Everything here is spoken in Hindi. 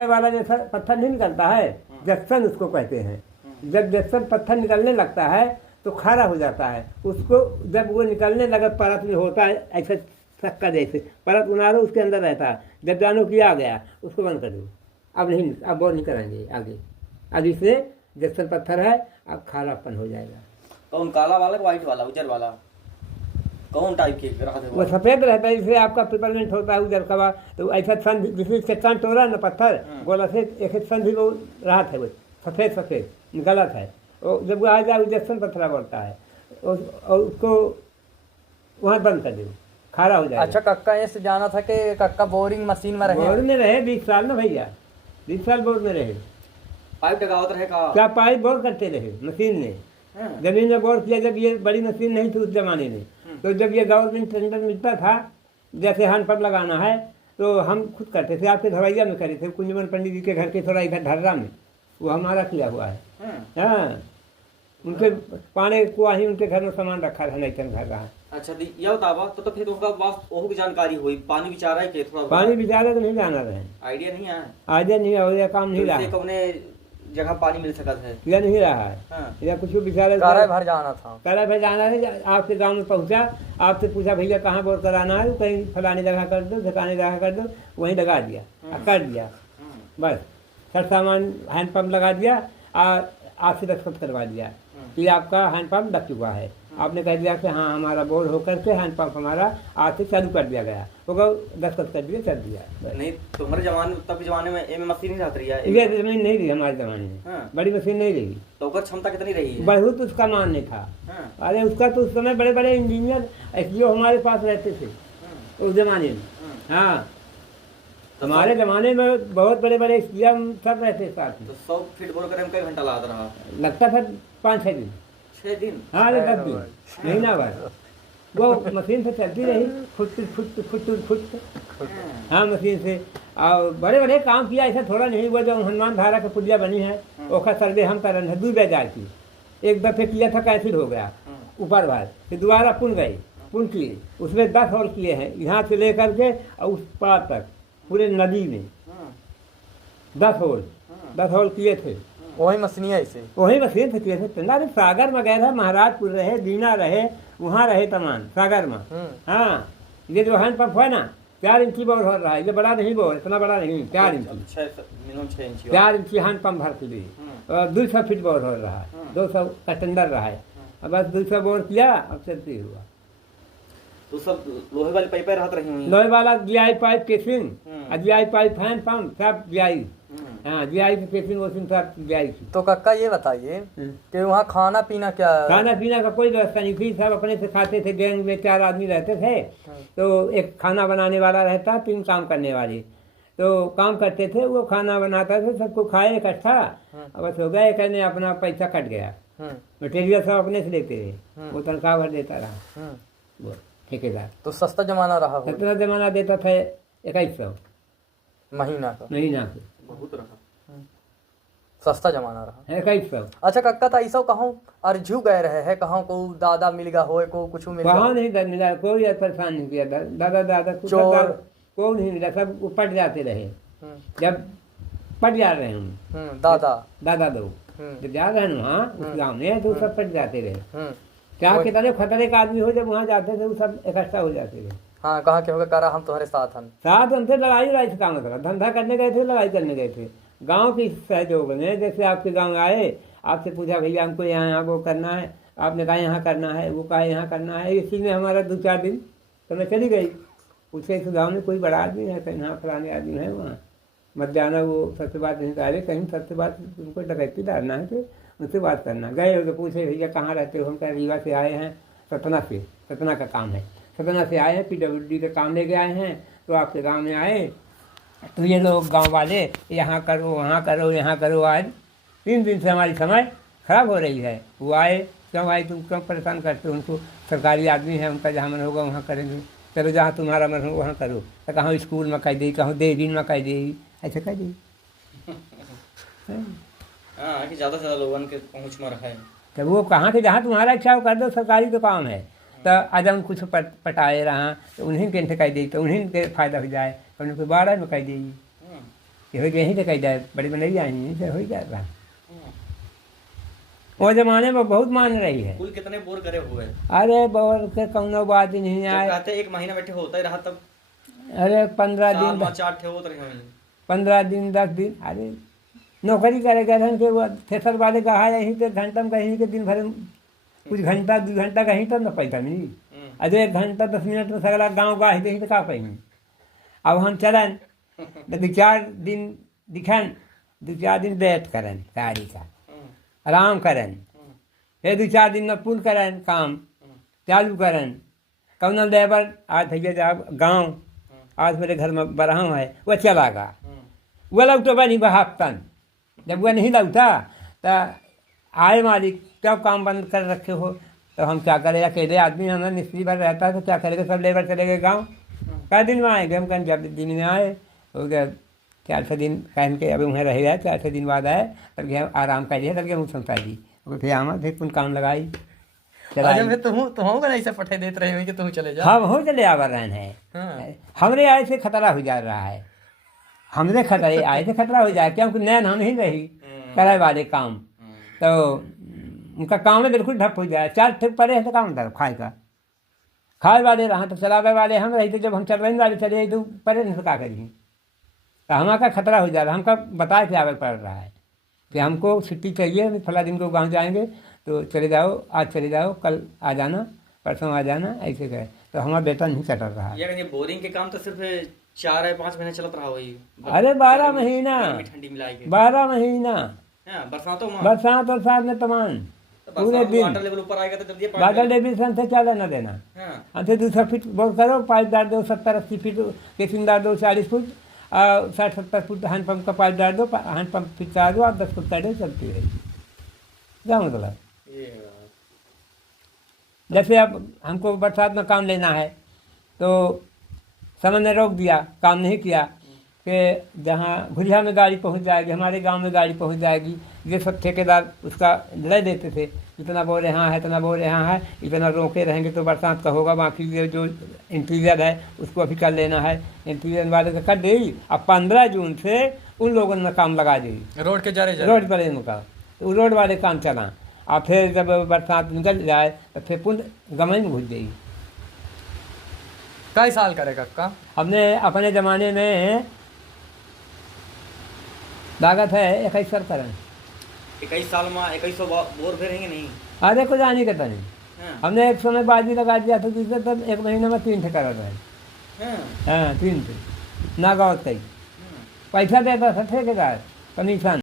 वाला जैसा पत्थर नहीं निकलता है, जक्सन उसको कहते हैं। जब जक्सन पत्थर निकलने लगता है तो खारा हो जाता है। उसको जब वो निकलने लगा परत में होता है ऐसा सक्का जैसे परत उनारो उसके अंदर रहता है। जब जानो कि आ गया उसको बंद कर दो, अब नहीं, अब और नहीं कराएंगे आगे। अब इसमें जक्सन पत्थर है, अब खारापन हो जाएगा। कौन काला वाला, व्हाइट वाला, उजर वाला, कौन टाइप के रहते हैं? वो सफ़ेद रहता है, जैसे आपका पेपरमेंट होता है उजर का, तो ऐसा सन जिसमें इसके टोरा न पत्थर गोला से एक सन भी वो राहत है, वो सफ़ेद सफ़ेद गलत है। और जब वो आ जाए जक्सन पत्थर बोलता है और उसको वहाँ बंद कर दो, खारा हो जाएगा। अच्छा कक्का ऐसे जाना था कि कक्का बोरिंग मशीन में रहे? बोर में रहे 20 साल ना भैया, 20 साल बोर में रहे। पाइप लगावत रहे का? क्या पाइप बोर करते रहे मशीन ने, जमीन में बोर किया। जब ये बड़ी मशीन नहीं थी उस जमाने में, तो जब ये गवर्नमेंट टेंडर मिलता था, जैसे हैंडपम्प लगाना है तो हम खुद करते थे। आपके धवैया में करे थे, कुंजमन पंडित जी के घर के थोड़ा इधर ढर्रा में, वो हमारा किया हुआ है। हाँ, उनके पाने कुआ ही उनके घर में सामान रखा था, नहीं घर रहा। अच्छा यह बतावा तो फिर उनका वो भी जानकारी हुई, पानी बिचारा है के थोड़ा पानी बिचारा तो नहीं जाना रहे, आइडिया नहीं है, आइडिया नहीं है, काम नहीं रहा, कौने जगह पानी मिल सकता है या नहीं रहा है। हाँ। या कुछ बेचारे कारा भर जाना था, कारा भर जाना है। आपके गांव में पहुंचा, आपसे पूछा भैया कहाँ बोर कराना है, कहीं फलानी जगह कर दो, ठिकाने जगह कर दो, वहीं लगा दिया, कर दिया, बस सब सामान हैंडपम्प लगा दिया और आपसे दस्तखत करवा दिया कि आपका हैंडपम्प लग चुका है। आपने कह दिया कि हाँ हमारा बोर होकर के हैंडपम्प हमारा आज से चालू कर दिया गया, होगा दस्तखत कर दिया, चल दिया। नहीं तुम्हारे जमाने तब जमाने में मशीन नहीं रहती है, ये जमीन नहीं रही हमारे जमाने में। हाँ। बड़ी मशीन नहीं रही, तो उसका क्षमता कितनी रही है? बहुत उसका मान नहीं था। हाँ। अरे उसका तो उस समय बड़े बड़े इंजीनियर जो हमारे पास रहते थे उस जमाने में। हाँ, हमारे जमाने में बहुत बड़े बड़े एसडीएम सब रहते साथ में। तो 100 फीट बोर करने में कई घंटा लगता रहा? लगता था 5-6 दिन। 6 दिन? हाँ 10 दिन, महीना भर वो मशीन से चलती रही, फुट फुट फुट फुट। हाँ मशीन से, और बड़े बड़े काम किया, ऐसा थोड़ा नहीं हुआ। जो हनुमान धारा की पुलिया बनी है उसका सर्वे हम कर रहे हैं 2 बाजार की। एक दफे किया था कैंसिल हो गया ऊपर भार, फिर दोबारा पुन गए, पुन किए, उसमें 10 होल किए हैं यहाँ से लेकर के और उस पार तक पूरे नदी में 10 होल किए थे। वही मशीन ऐसे, वही मशीन से किए थे। पिंडा सागर वगैरह महाराजपुर रहे, दीना रहे, वहाँ रहे तमाम सागर में। हाँ, ये जो हैंडपम्प है ना 4 इंची बोर हो रहा है, ये बड़ा नहीं बोर, इतना बड़ा नहीं, 4 इंची, 4 इंची हैंडपम्प भर के लिए 200 फीट बोर हो रहा है, 200 का टेंडर रहा है। अब बस 200 बोर किया, अब चलती हुआ। तो सब लोहे वाली पाइपें रहत रही हुई, लोहे वाला GI pipe casing, GI pipe handpump सब जीआई। हाँ, जीआई की केसिंग वोसिंग सब जीआई की। तो कक्का ये बताइए कि वहाँ खाना पीना क्या? खाना पीना का कोई व्यवस्था नहीं थी, सब अपने से खाते थे। गैंग में 4 आदमी रहते थे, तो एक खाना बनाने वाला रहता, 3 काम करने वाले, तो काम करते थे, वो खाना बनाता था, सबको खाए इकट्ठा, बस हो गया, कहने अपना पैसा कट गया। मटेरियल सब अपने से लेते थे, वो तनख्वाह भर देता रहा वो ठेकेदार। तो सस्ता जमाना रहा, सस्ता जमाना देता था 2100 महीना का, बहुत रहा, सस्ता जमाना रहा 2100। अच्छा कक्का तो ऐसा कहूँ अर्जू गए रहे है, कहूँ को दादा मिल गया हो, को कुछ मिल कहाँ नहीं मिला, कोई परेशान नहीं किया। दादा को नहीं मिला, सब पट जाते रहे। जब पट जा रहे हम दादा दो जब जा रहे हैं वहाँ उस गाँव में, तो सब पट जाते रहे। क्या कितने खतरे का आदमी हो, जब वहाँ जाते थे वो सब इकट्ठा हो जाते थे। हाँ, कहाँ के होगा करा हम तुम्हारे साथ हमसे लड़ाई थे, काम करा, धंधा करने गए थे, लड़ाई करने गए थे। गांव की सहयोग में, जैसे आपके गांव आए, आपसे पूछा भैया हमको यहाँ वो करना है, आपने कहा यहाँ करना है, वो कहा यहाँ करना है, इसी में हमारा 2-4 दिन तो मैं चली गई। पूछे इस गाँव में कोई बड़ा आदमी है, कहीं हाँ फलाने आदमी है, वहाँ मत जाना, वो सबसे बात नहीं करे, कहीं सबसे बात उनको डकैती डालना है तो उनसे बात करना। गए हो तो पूछे भैया कहाँ रहते हो, हम कह रीवा से आए हैं, सतना से, सतना का काम है, सतना से आए हैं, PWD का काम लेके आए हैं, तो आपके गांव में आए, तो ये लोग गांव वाले यहाँ करो वहाँ करो यहाँ करो, आज 3 दिन से हमारी समय खराब हो रही है। वो आए, क्यों आए, तुम क्यों परेशान करते हो उनको, सरकारी आदमी है, उनका जहाँ मन होगा वहाँ करेंगे, चलो जहाँ तुम्हारा मन हो वहाँ करो। तो कहाँ स्कूल में कह दी, कहाँ देवीन में कह दी, ऐसा कह दी। हाँ, कि ज़्यादा से ज़्यादा लोगों के पहुँच में रहा है। तो वो कहाँ के जहाँ तुम्हारा इच्छा हो कर दो, सरकारी तो काम है। तो अदम कुछ पटाए रहा, तो उन्हीं के कह दी, तो उन्हीं के फायदा हो जाए, तो उनको 12 में कह देगी। कि हो यहीं से कही जाए बड़ी बनाई आई यहीं से हो ही जाएगा। वो जमाने में बहुत मान रही है। कुल कितने बोर करे हुए? अरे बोर के कौनो बात ही नहीं जब आए। कहते एक महीना बैठे होता ही रहा तब अरे 15 साल दिन में 4 ठे होत रहे हैं। 15 दिन 10 दिन अरे नौकरी करे गए थे कि वो थ्रेसर वाले कहा यहीं से घंटा में कहीं के दिन भर में कुछ घंटा 2 घंटा कहीं तब न पैसा मिली। अरे 1 घंटा 10 मिनट में सगला गाँव गाही कहीं तो का पाई। अब हम चलन तो 2-4 दिन दिखन 2-4 दिन बैठ करन गाड़ी का आराम करन फिर 2-4 दिन में पुल करन काम चालू करन। कौन लेबर आज भैया जब गाँव आज मेरे घर में बरहा है वह चला गा वह लौटो बनी बहाफ्तन। जब वह नहीं लौटा तो आए मालिक कब काम बंद कर रखे हो तो हम क्या करें? अकेले आदमी हमारा मिस्त्री भर रहता है तो क्या करेगा? सब लेबर चले गए गाँव। क्या दिन में आएंगे? हम कहीं जब दिन में आए हो गया 4-6 दिन कह के अब वहाँ रह गया। 4-6 दिन बाद आए तब गया आराम कर लिया तब गया मुँह समझा दी फिर आमा फिर कुछ काम लगाई अच्छा फिर तुम का ऐसे पठे देते रहे कि तुम चले जाओ। हम हो चले आवर रहे हैं। हमरे आए से खतरा हो जा रहा है। हमरे खतरे आए से खतरा हो जाए क्योंकि नैन हम ही रही कराए वाले काम तो उनका काम में बिल्कुल ठप हो जाए। 4 ठे परे है तो काम दर खाए वाले रहा तो चलावे वाले हम रही थे। जब हम चलने वाले चले तो परे नहीं क्या करिए तो हमारा खतरा हो जा रहा है। हमका बताए थे आगे पड़ रहा है कि हमको छुट्टी चाहिए फला दिन को गाँव जाएंगे तो चले जाओ आज चले जाओ कल आ जाना परसों आ जाना ऐसे कहे तो हमारा बेटा नहीं चल रहा है। यार ये बोरिंग के काम तो सिर्फ 4 या 5 महीने चलत रहा वही। अरे 12 महीना ठंडी मिलाई के 12 महीना बरसातों में बरसात और साथ में तमाम पूरे दिन वाटर लेवल ऊपर आएगा तो जल्दी बादल डेविसन से चला न देना। हमसे 200 फीट बोर करो पाइप डाल दो 70-80 फीट केसिंग डाल दो 40 फुट 60-70 फुट हैंड पंप का पाइप डाल दो हैंड पंप फिट करा दो आप 10 फुट का चलती रहेगी। क्या मतलब? जैसे अब हमको बरसात में काम लेना है तो समय ने रोक दिया काम नहीं किया कि जहाँ भुलिया में गाड़ी पहुंच जाएगी हमारे गांव में गाड़ी पहुंच जाएगी। ये सब ठेकेदार उसका ले देते थे इतना बोर यहाँ है इतना बोर यहाँ है इतना रोके रहेंगे तो बरसात का होगा। बाकी ये जो इंटीरियर है उसको अभी कर लेना है इंटीरियर वाले का कर दी। अब 15 जून से उन लोगों ने काम लगा दी रोड के जा रोड पर इनका तो रोड वाले काम चला। और फिर जब बरसात निकल जाए तो फिर पुनः गमई में घुस जाएगी। कई साल करेगा का? हमने अपने ज़माने में लागत है 21 साल करें 21 साल में 2100 बोर फिर रहेंगे नहीं। अरे कुछ आने का नहीं। हमने एक समय बाजी लगा दिया था दूसरे तब 1 महीने में 3 ठे करा रहे। हाँ 3 ठे ना गाँव कई पैसा देता था ठेकेदार कमीशन